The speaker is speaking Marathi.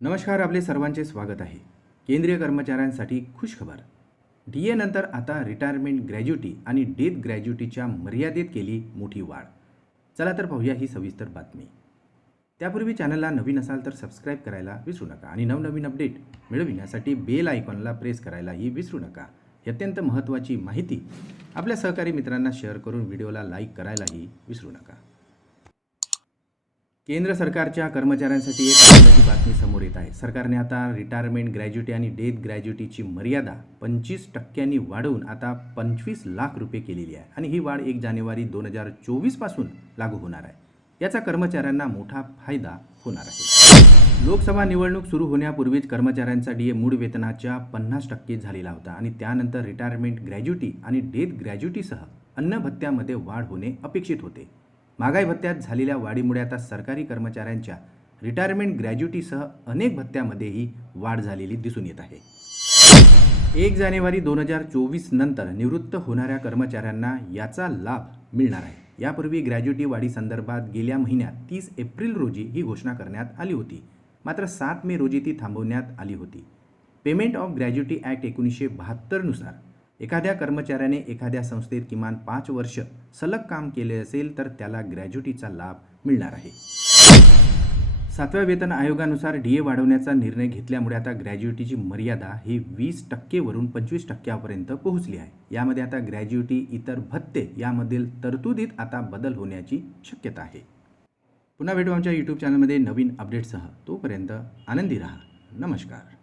नमस्कार, आपले सर्वांचे स्वागत आहे. केंद्रीय कर्मचाऱ्यांसाठी खुशखबर. डी नंतर आता रिटायरमेंट ग्रॅज्युटी आणि डेथ ग्रॅज्युटीच्या मर्यादेत केली मोठी वाढ. चला तर पाहूया ही सविस्तर बातमी. त्यापूर्वी चॅनलला नवीन असाल तर सबस्क्राईब करायला विसरू नका आणि नवनवीन अपडेट मिळविण्यासाठी बेल आयकॉनला प्रेस करायलाही विसरू नका. ही अत्यंत महत्त्वाची माहिती आपल्या सहकारी मित्रांना शेअर करून व्हिडिओला लाईक करायलाही विसरू नका. केंद्र सरकारच्या कर्मचाऱ्यांसाठी एक आनंदाची बातमी समोर येत आहे. सरकारने आता रिटायरमेंट ग्रॅज्युटी आणि डेथ ग्रॅज्युटीची मर्यादा 25% वाढवून आता 25 लाख रुपये केलेली आहे आणि ही वाढ 1 जानेवारी 2024 पासून लागू होणार आहे. याचा कर्मचाऱ्यांना मोठा फायदा होणार आहे. लोकसभा निवडणूक सुरू होण्यापूर्वीच कर्मचाऱ्यांचा डीए मूळ वेतनाच्या 50% झालेला होता आणि त्यानंतर रिटायरमेंट ग्रॅज्युटी आणि डेथ ग्रॅज्युटीसह अन्न भत्त्यामध्ये वाढ होणे अपेक्षित होते. महागाई भत्त्यात झालेल्या वाढीमुळे आता सरकारी कर्मचाऱ्यांच्या रिटायरमेंट ग्रॅज्युटीसह अनेक भत्त्यामध्येही वाढ झालेली दिसून येत आहे. 1 जानेवारी 2024 नंतर निवृत्त होणाऱ्या कर्मचाऱ्यांना याचा लाभ मिळणार आहे. यापूर्वी ग्रॅज्युटी वाढीसंदर्भात गेल्या महिन्यात 30 एप्रिल रोजी ही घोषणा करण्यात आली होती. मात्र 7 मे रोजी ती थांबवण्यात आली होती. पेमेंट ऑफ ग्रॅज्युटी ॲक्ट 1972 नुसार एखाद्या कर्मचाऱ्याने एखाद्या संस्थेत किमान 5 वर्ष सलग काम केले असेल तर त्याला ग्रॅज्युटीचा लाभ मिळणार आहे. 7व्या वेतन आयोगानुसार डीए वाढवण्याचा निर्णय घेतल्यामुळे आता ग्रॅज्युटीची मर्यादा ही 20% वरून 25% पर्यंत पोहोचली आहे. यामध्ये आता ग्रॅज्युटी, इतर भत्ते यामधील तरतुदीत आता बदल होण्याची शक्यता आहे. पुन्हा भेटू आमच्या यूट्यूब चॅनलमध्ये नवीन अपडेट्ससह. तोपर्यंत आनंदी राहा. नमस्कार.